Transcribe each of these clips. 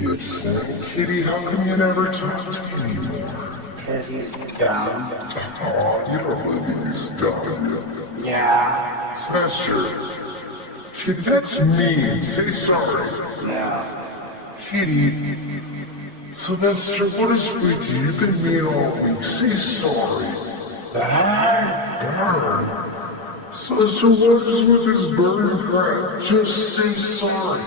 Gibson, Kitty, how come you never talk to me anymore? Because he's dumb. Aw, you don't let me use dumb. Yeah. Smasher. Kid, that's mean. Say sorry. No. Kitty. Sylvester, what is with you? You've been mean all week. Say sorry. Burn. So what is with this burn crap? Just say sorry.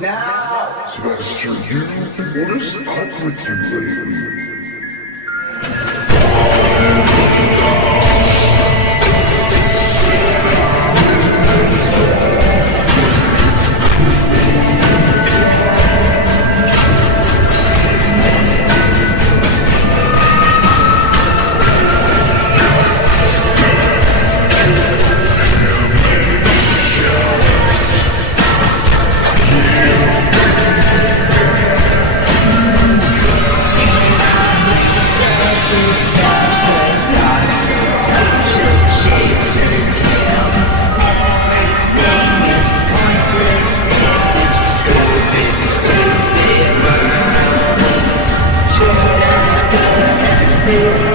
No! Sylvester, what is up with you lately? Stupid,